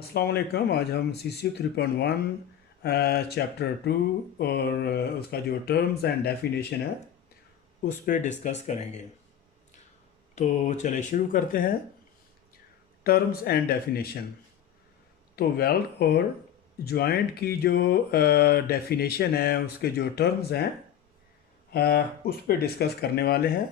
अस्सलाम वालेकुम। आज हम CCU 3.1 चैप्टर 2 और उसका जो टर्म्स एंड डेफिनेशन है उस पर डिस्कस करेंगे। तो चलिए शुरू करते हैं। Terms and definition. तो वेल्ड और जॉइंट की जो डेफिनेशन है, उसके जो टर्म्स हैं उस पर डिस्कस करने वाले हैं।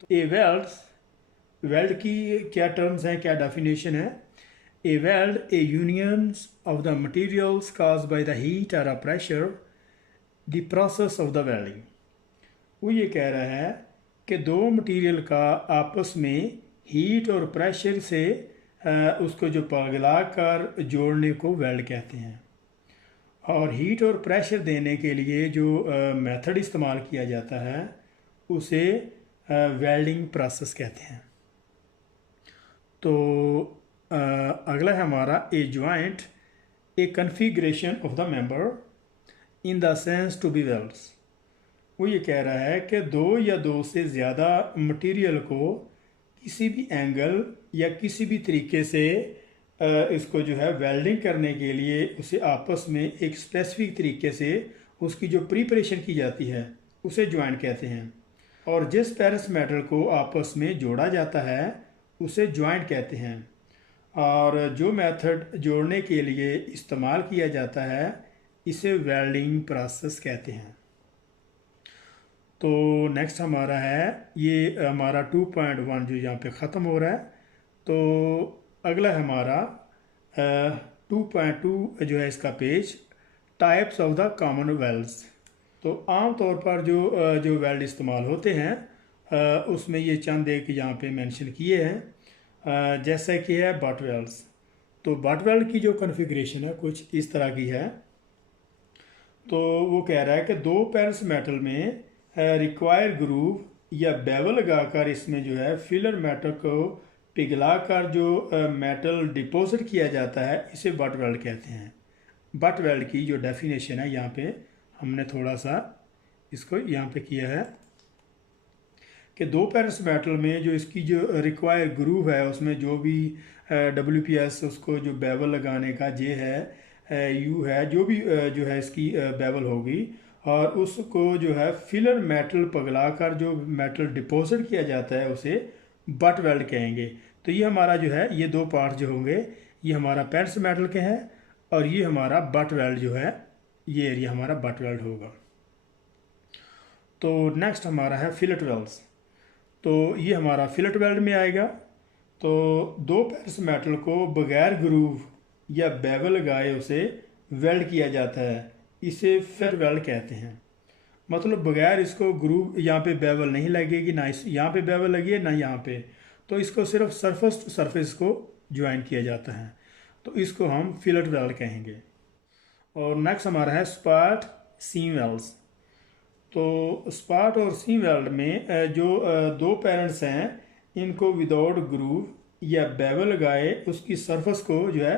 तो ए वेल्ड की क्या टर्म्स हैं, क्या डेफिनेशन है। A weld, a union of the materials caused by the heat or a pressure, the process of the welding। वो ये कह रहा है कि दो मटेरियल का आपस में हीट और प्रेशर से उसको जो पिघला कर जोड़ने को वेल्ड कहते हैं। और हीट और प्रेशर देने के लिए जो मेथड इस्तेमाल किया जाता है उसे वेल्डिंग प्रोसेस कहते हैं। तो अगला है हमारा a joint, a configuration of the member in the sense to be welds. वो ये कह रहा है कि दो या दो से ज़्यादा मटेरियल को किसी भी एंगल या किसी भी तरीके से इसको जो है वेल्डिंग करने के लिए उसे आपस में एक स्पेसिफिक तरीके से उसकी जो प्रिपरेशन की जाती है उसे ज्वाइंट कहते हैं। और जिस पेरिस मेटल को आपस में जोड़ा जाता है उसे ज्वाइंट कहते हैं। और जो मेथड जोड़ने के लिए इस्तेमाल किया जाता है इसे वेल्डिंग प्रोसेस कहते हैं। तो नेक्स्ट हमारा है, ये हमारा 2.1 जो यहाँ पे ख़त्म हो रहा है। तो अगला है हमारा 2.2 जो है इसका page, types of the common welds. तो आम तौर पर जो वेल्ड इस्तेमाल होते हैं उसमें ये चंद एक यहाँ पे मेंशन किए हैं। जैसा कि है बट वेल्ड्स। तो बट वेल्ड की जो कॉन्फ़िगरेशन है कुछ इस तरह की है। तो वो कह रहा है कि दो पेरिस मेटल में रिक्वायर ग्रूव या बेवल लगाकर इसमें जो है फिलर मेटल को पिघलाकर जो मेटल डिपॉजिट किया जाता है इसे बट वेल्ड कहते हैं। बट वेल्ड की जो डेफिनेशन है यहाँ पे हमने थोड़ा सा इसको यहाँ पे किया है कि दो पेरिस मेटल में जो इसकी जो रिक्वायर ग्रूव है उसमें जो भी WPS उसको जो बेवल लगाने का जे है यू है जो भी जो है इसकी बेवल होगी और उसको जो है फिलर मेटल पिघलाकर जो मेटल डिपॉजिट किया जाता है उसे बट वेल्ड कहेंगे। तो ये हमारा जो है ये दो पार्ट जो होंगे ये हमारा पेरिस मेटल के हैं और ये हमारा बट वेल्ड जो है ये एरिया हमारा बट वेल्ड होगा। तो नेक्स्ट हमारा है फिलेट वेल्ड्स। तो ये हमारा फिलेट वेल्ड में आएगा। तो दो पेरिस मेटल को बगैर ग्रूव या बेवल लगाए उसे वेल्ड किया जाता है, इसे फिलेट वेल्ड कहते हैं। मतलब बगैर इसको ग्रूव यहाँ पे बेवल नहीं लगेगी, ना इस यहाँ पे बेवल लगी है ना यहाँ पे, तो इसको सिर्फ सरफेस टू सरफेस को ज्वाइन किया जाता है, तो इसको हम फिलेट वेल्ड कहेंगे। और नेक्स्ट हमारा है स्पाट सीम वेल्ड्स। तो स्पाट और सीम वेल्ड में जो दो पेरेंट्स हैं इनको विदाउट ग्रूव या बेवल लगाए उसकी सरफेस को जो है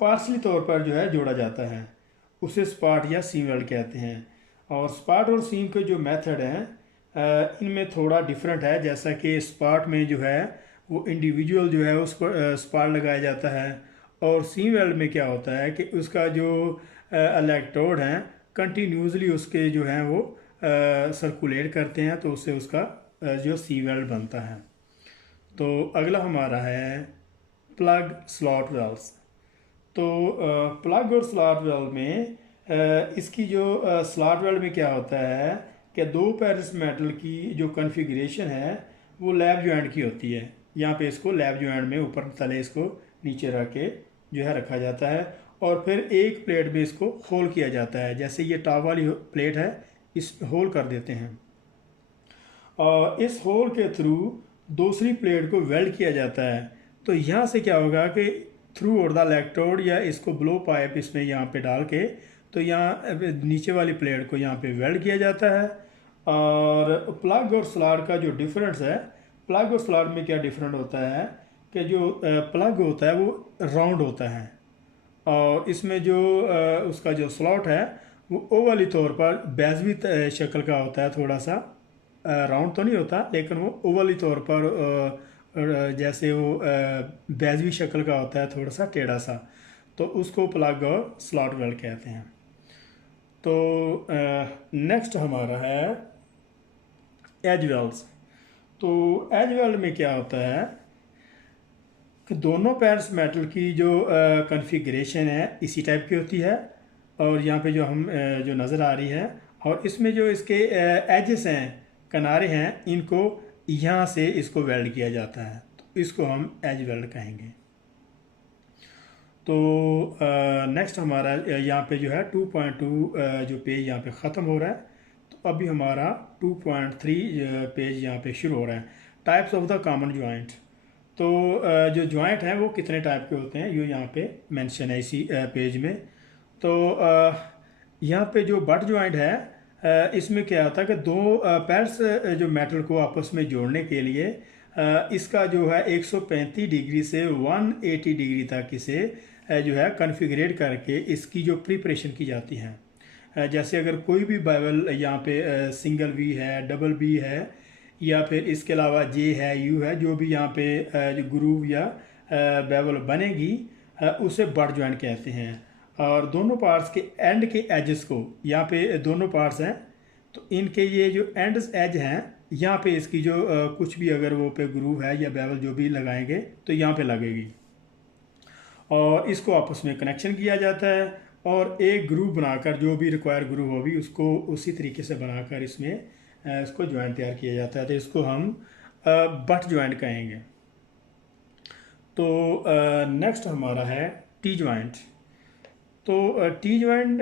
पार्सली तौर पर जो है जोड़ा जाता है, उसे स्पाट या सीम वेल्ड कहते हैं। और स्पाट और सीम के जो मेथड हैं इनमें थोड़ा डिफरेंट है। जैसा कि स्पाट में जो है वो इंडिविजुअल जो है उस पर स्पाट लगाया जाता है और सीम वेल्ड में क्या होता है कि उसका जो इलेक्ट्रोड हैं कंटिन्यूसली उसके जो हैं वो सर्कुलेट करते हैं, तो उससे उसका जो सी वेल्ड बनता है। तो अगला हमारा है प्लग स्लॉट वेल्व्स। तो प्लग और स्लॉट वेल्व में इसकी जो स्लॉट वेल्व में क्या होता है कि दो पेरिस मेटल की जो कॉन्फ़िगरेशन है वो लैब जॉइंट की होती है। यहाँ पे इसको लैब जॉइंट में ऊपर तले इसको नीचे रख के जो है रखा जाता है और फिर एक प्लेट में इसको होल किया जाता है। जैसे ये टॉप वाली प्लेट है इस होल कर देते हैं और इस होल के थ्रू दूसरी प्लेट को वेल्ड किया जाता है। तो यहाँ से क्या होगा कि थ्रू और द इलेक्ट्रोड या इसको ब्लो पाइप इसमें यहाँ पे डाल के तो यहाँ नीचे वाली प्लेट को यहाँ पे वेल्ड किया जाता है। और प्लग और स्लॉट का जो डिफरेंस है, प्लग और स्लॉट में क्या डिफरेंट होता है कि जो प्लग होता है वो राउंड होता है और इसमें जो उसका जो स्लॉट है वो ओवली तौर पर बैजवी शक्ल का होता है। थोड़ा सा राउंड तो नहीं होता लेकिन वो ओवली तौर पर जैसे वो बैजवी शक्ल का होता है, थोड़ा सा टेढ़ा सा। तो उसको प्लग और स्लॉट वेल्ड कहते हैं। तो नेक्स्ट हमारा है एज वेल्स। तो एज वेल्ड में क्या होता है कि दोनों पैर्स मेटल की जो कॉन्फ़िगरेशन है इसी टाइप की होती है, और यहाँ पे जो जो नज़र आ रही है, और इसमें जो इसके एजेस हैं, किनारे हैं, इनको यहाँ से इसको वेल्ड किया जाता है, तो इसको हम एज वेल्ड कहेंगे। तो नेक्स्ट हमारा यहाँ पे जो है 2.2 जो पेज यहाँ पे ख़त्म हो रहा है, तो अभी हमारा 2.3 पेज यहाँ पे शुरू हो रहा है। Types of the common joint. तो जो जॉइंट हैं वो कितने टाइप के होते हैं ये यहाँ पे मेंशन है इसी पेज में। तो यहाँ पे जो बट जॉइंट है इसमें क्या होता है कि दो पैर्स जो मेटल को आपस में जोड़ने के लिए इसका जो है 135 डिग्री से 180 डिग्री तक इसे जो है कॉन्फ़िगरेट करके इसकी जो प्रिपरेशन की जाती है। जैसे अगर कोई भी बेवल यहाँ पे सिंगल वी है, डबल बी है, या फिर इसके अलावा जे है, यू है, जो भी यहाँ पे जो ग्रूव या बेवल बनेगी उसे बट जॉइंट कहते हैं। और दोनों पार्ट्स के एंड के एजेस को, यहाँ पे दोनों पार्ट्स हैं तो इनके ये जो एंड एज हैं यहाँ पे इसकी जो कुछ भी अगर वो पे ग्रूव है या बेवल जो भी लगाएंगे तो यहाँ पे लगेगी, और इसको आपस में कनेक्शन किया जाता है, और एक ग्रूव बनाकर जो भी रिक्वायर ग्रूव होगी उसको उसी तरीके से बनाकर इसमें इसको जॉइंट तैयार किया जाता है। तो इसको हम बट जॉइंट कहेंगे। तो नेक्स्ट हमारा है टी जॉइंट। तो टी जॉइंट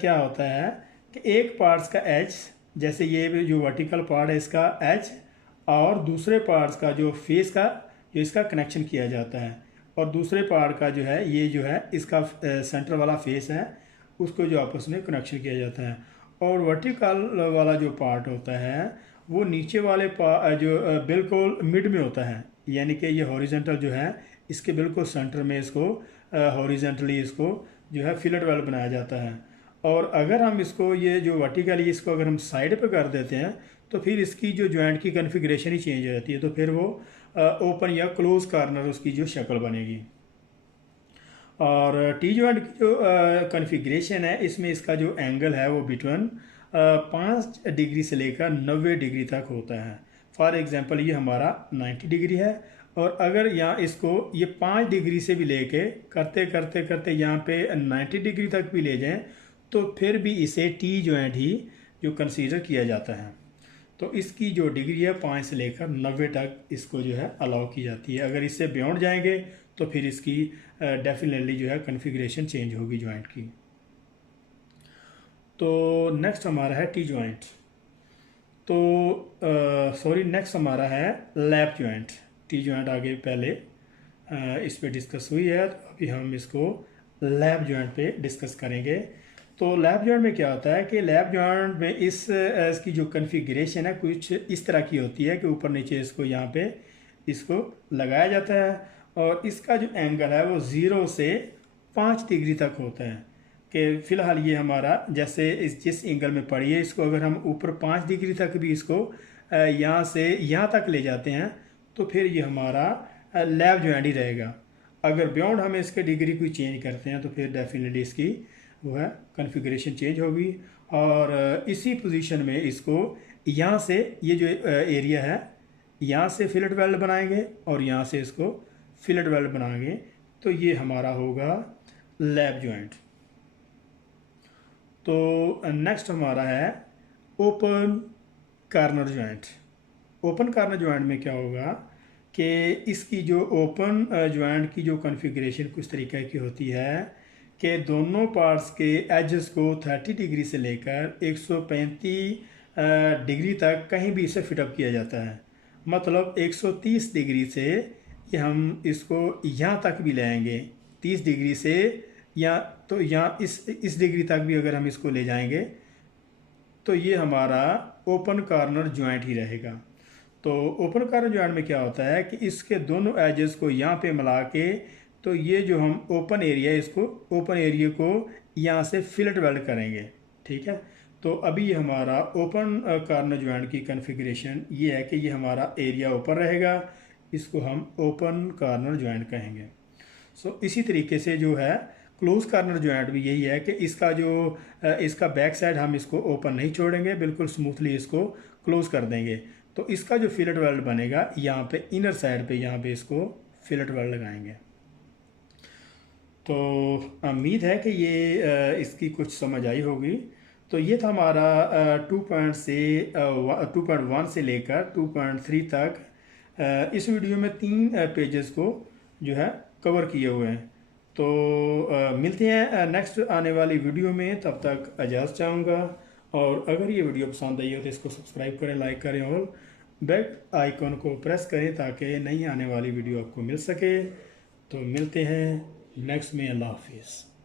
क्या होता है कि एक पार्ट्स का एज, जैसे ये जो वर्टिकल पार्ट है इसका एज, और दूसरे पार्ट्स का जो फेस का जो इसका कनेक्शन किया जाता है, और दूसरे पार्ट का जो है ये जो है इसका सेंटर वाला फेस है उसको जो आपस में कनेक्शन किया जाता है। और वर्टिकल वाला जो पार्ट होता है वो नीचे वाले जो बिल्कुल मिड में होता है, यानी कि ये हॉरिजेंटल जो है इसके बिल्कुल सेंटर में इसको हॉरिजेंटली इसको जो है फिलेट वेल बनाया जाता है। और अगर हम इसको ये जो वर्टिकली इसको अगर हम साइड पे कर देते हैं तो फिर इसकी जो जॉइंट की कॉन्फ़िगरेशन ही चेंज हो जाती है, तो फिर वो ओपन या क्लोज कॉर्नर उसकी जो शक्ल बनेगी। और टी जॉइंट की जो कॉन्फ़िगरेशन है इसमें इसका जो एंगल है वो बिटवीन 5 डिग्री से लेकर 90 डिग्री तक होता है। फॉर एग्जांपल ये हमारा 90 डिग्री है, और अगर यहाँ इसको ये 5 डिग्री से भी लेके करते करते करते यहाँ पे 90 डिग्री तक भी ले जाएं तो फिर भी इसे टी जॉइंट ही जो कंसीडर किया जाता है। तो इसकी जो डिग्री है 5 से लेकर 90 तक इसको जो है अलाउ की जाती है। अगर इससे बियॉन्ड जाएंगे तो फिर इसकी डेफिनेटली जो है कॉन्फ़िगरेशन चेंज होगी जॉइंट की। तो नेक्स्ट हमारा है टी जॉइंट। तो नेक्स्ट हमारा है लैप जॉइंट। टी जॉइंट आगे पहले इस पे डिस्कस हुई है, तो अभी हम इसको लैप जॉइंट पे डिस्कस करेंगे। तो लैप जॉइंट में क्या होता है कि लैप जॉइंट में इसकी जो कॉन्फ़िगरेशन है कुछ इस तरह की होती है कि ऊपर नीचे इसको यहाँ पे इसको लगाया जाता है, और इसका जो एंगल है वो 0 से 5 डिग्री तक होता है। कि फ़िलहाल ये हमारा जैसे जिस एंगल में पड़ी है इसको अगर हम ऊपर 5 डिग्री तक भी इसको यहाँ से यहाँ तक ले जाते हैं तो फिर ये हमारा लैप जॉइंट ही रहेगा। अगर बियॉन्ड हम इसके डिग्री कोई चेंज करते हैं तो फिर डेफिनेटली इसकी वो है कॉन्फ़िगरेशन चेंज होगी। और इसी पोजीशन में इसको यहाँ से ये जो एरिया है यहाँ से फिलेट वेल्ड बनाएंगे और यहाँ से इसको फिलेट वेल्ड बनाएंगे, तो ये हमारा होगा लैप जॉइंट। तो नेक्स्ट हमारा है open corner joint. Open corner joint में क्या होगा कि इसकी जो ओपन जॉइंट की जो कॉन्फ़िगरेशन कुछ तरीके की होती है कि दोनों पार्ट्स के एजेस को 30 डिग्री से लेकर 135 डिग्री तक कहीं भी इसे फिटअप किया जाता है। मतलब 130 डिग्री से ये हम इसको यहाँ तक भी लाएंगे, 30 डिग्री से या तो यहाँ इस डिग्री तक भी अगर हम इसको ले जाएंगे तो ये हमारा ओपन कॉर्नर जॉइंट ही रहेगा। तो ओपन कॉर्नर जॉइंट में क्या होता है कि इसके दोनों एजेस को यहाँ पे मिला के तो ये जो हम ओपन एरिया इसको ओपन एरिया को यहाँ से फिलेट वेल्ड करेंगे, ठीक है। तो अभी ये हमारा ओपन कॉर्नर जॉइंट की कॉन्फ़िगरेशन ये है कि ये हमारा एरिया ओपन रहेगा, इसको हम ओपन कॉर्नर जॉइंट कहेंगे। इसी तरीके से जो है क्लोज कार्नर जॉइंट भी यही है कि इसका जो इसका बैक साइड हम इसको ओपन नहीं छोड़ेंगे, बिल्कुल स्मूथली इसको क्लोज कर देंगे। तो इसका जो फिलेट वेल्ड बनेगा यहाँ पे इनर साइड पे यहाँ पे इसको फिलेट वेल्ड लगाएंगे। तो उम्मीद है कि ये इसकी कुछ समझ आई होगी। तो ये था हमारा 2.1 से लेकर 2.3 तक इस वीडियो में 3 पेजेस को जो है कवर किए हुए हैं। तो मिलते हैं नेक्स्ट आने वाली वीडियो में, तब तक इजाज़त चाहूँगा। और अगर ये वीडियो पसंद आई हो तो इसको सब्सक्राइब करें, लाइक करें और बेल आइकन को प्रेस करें ताकि नई आने वाली वीडियो आपको मिल सके। तो मिलते हैं नेक्स्ट में। अल्लाह हाफिज़।